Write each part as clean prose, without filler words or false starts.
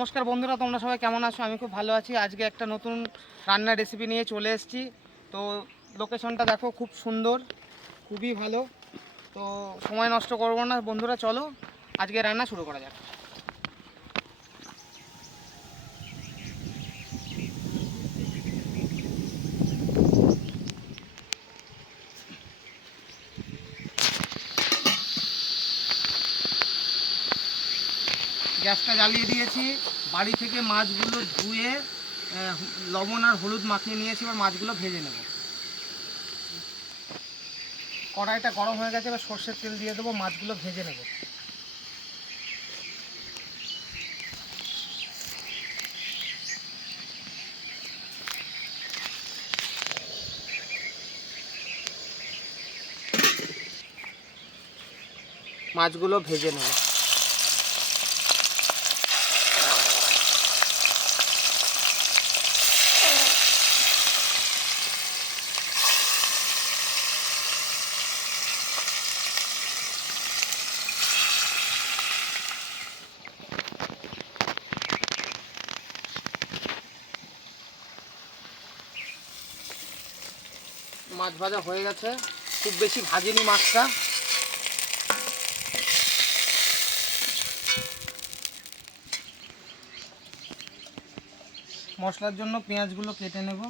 নমস্কার বন্ধুরা, তোমরা সবাই কেমন আছো? আমি খুব ভালো আছি। আজকে একটা নতুন রান্নার রেসিপি নিয়ে চলে এসেছি। তো লোকেশনটা দেখো, খুব সুন্দর, খুবই ভালো। তো সময় নষ্ট করবো না বন্ধুরা, চলো আজকে রান্না শুরু করা যাক। গ্যাসটা জ্বালিয়ে দিয়েছি। বাড়ি থেকে মাছগুলো ধুয়ে লবণ আর হলুদ মাখিয়ে নিয়েছি। এবার মাছগুলো ভেজে নেব। কড়াইটা গরম হয়ে গেছে, এবার সর্ষের তেল দিয়ে দেবো, মাছগুলো ভেজে নেব। মাছগুলো ভেজে নেব। মাছ ভাজা হয়ে গেছে, খুব বেশি ভাজিনি মাছটা। মশলার জন্য পেঁয়াজগুলো কেটে নেব।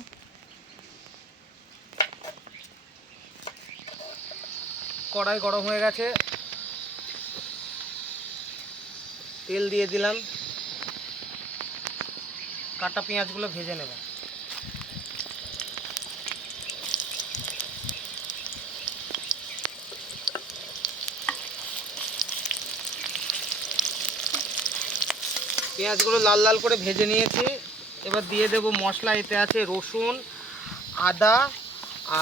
কড়াই গরম হয়ে গেছে, তেল দিয়ে দিলাম। কাটা পেঁয়াজগুলো ভেজে নেব। পেঁয়াজগুলো লাল লাল করে ভেজে নিয়েছি। এবার দিয়ে দেব মশলা। এতে আছে রসুন, আদা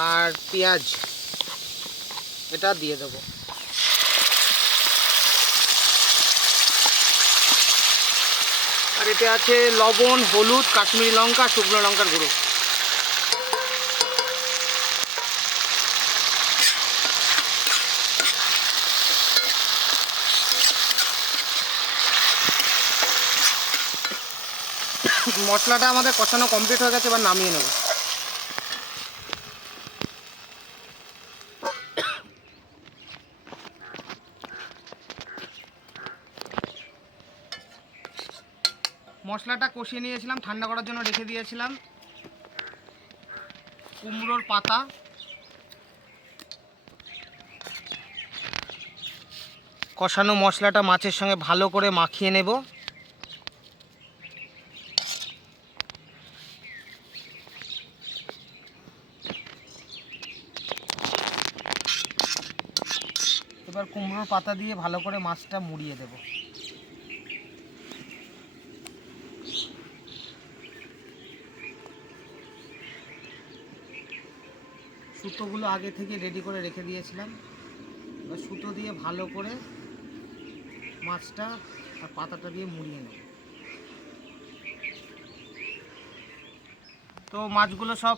আর পেঁয়াজ, এটা দিয়ে দেব। আর এতে আছে লবণ, হলুদ, কাশ্মীরি লঙ্কা, শুকনো লঙ্কার গুঁড়ো। মশলাটা আমাদের কষানো কমপ্লিট হয়ে গেছে, এবার নামিয়ে নেব। মশলাটা কষিয়ে নিয়েছিলাম, ঠান্ডা করার জন্য রেখে দিয়েছিলাম। কুমড়োর পাতা, কষানো মশলাটা মাছের সঙ্গে ভালো করে মাখিয়ে নেব। এবার কুমড়োর পাতা দিয়ে ভালো করে মাছটা মুড়িয়ে দেব। সুতোগুলো আগে থেকে রেডি করে রেখে দিয়েছিলাম। এবার সুতো দিয়ে ভালো করে মাছটা আর পাতাটা দিয়ে মুড়িয়ে নেব। তো মাছগুলো সব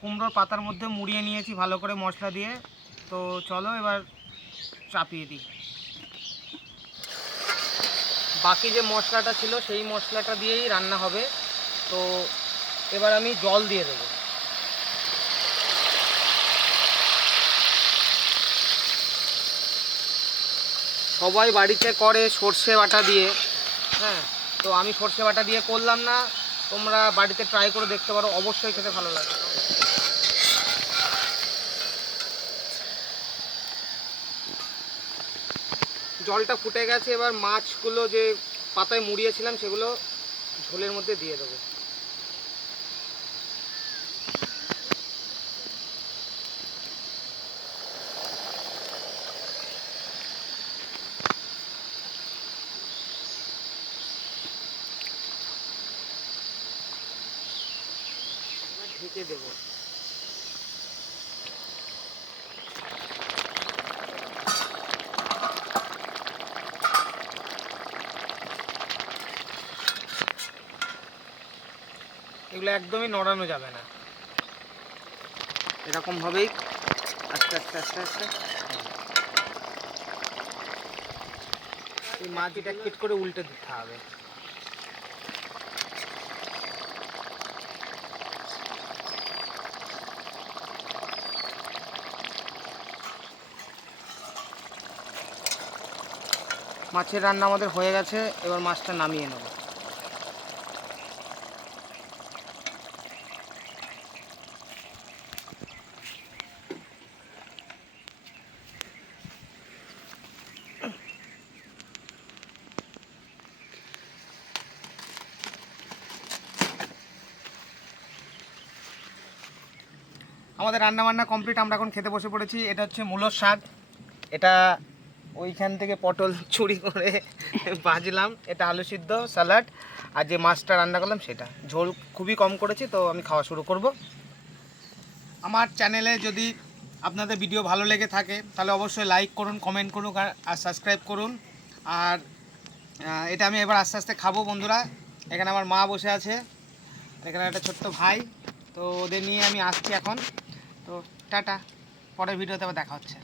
কুমড়োর পাতার মধ্যে মুড়িয়ে নিয়েছি ভালো করে মশলা দিয়ে। তো চলো এবার চাপিয়ে দিই। বাকি যে মশলাটা ছিল সেই মশলাটা দিয়েই রান্না হবে। তো এবার আমি জল দিয়ে দেবো। সবাই বাড়িতে করে সর্ষে বাটা দিয়ে, হ্যাঁ, তো আমি সর্ষে বাটা দিয়ে করলাম না। তোমরা বাড়িতে ট্রাই করে দেখতে পারো, অবশ্যই খেতে ভালো লাগে। জলটা ফুটে গেছে, এবার মাছগুলো যে পাতায় মুড়িয়েছিলাম সেগুলো ঝোলের মধ্যে দিয়ে দেবো। ঢেকে দেবো। এগুলো একদমই নড়ানো যাবে না, এরকমভাবেই আস্তে আস্তে আস্তে আস্তে এই মাছটা এক পিট করে উল্টে দিতে হবে। মাছের রান্না আমাদের হয়ে গেছে, এবার মাছটা নামিয়ে নেব। আমাদের রান্না বান্না কমপ্লিট, আমরা এখন খেতে বসে পড়েছি। এটা হচ্ছে মূলোর শাক, এটা ওইখান থেকে পটল চুরি করে ভাজলাম, এটা আলু সিদ্ধ, স্যালাড, আর যে মাছটা রান্না করলাম সেটা। ঝোল খুবই কম করেছি, তো আমি খাওয়া শুরু করব। আমার চ্যানেলে যদি আপনাদের ভিডিও ভালো লেগে থাকে তাহলে অবশ্যই লাইক করুন, কমেন্ট করুন আর সাবস্ক্রাইব করুন। আর এটা আমি এবার আস্তে আস্তে খাবো বন্ধুরা। এখানে আমার মা বসে আছে, এখানে একটা ছোট্ট ভাই, তো ওদের নিয়ে আমি আসছি এখন। তো টাটা, পরের ভিডিওতে আবার দেখা হচ্ছে।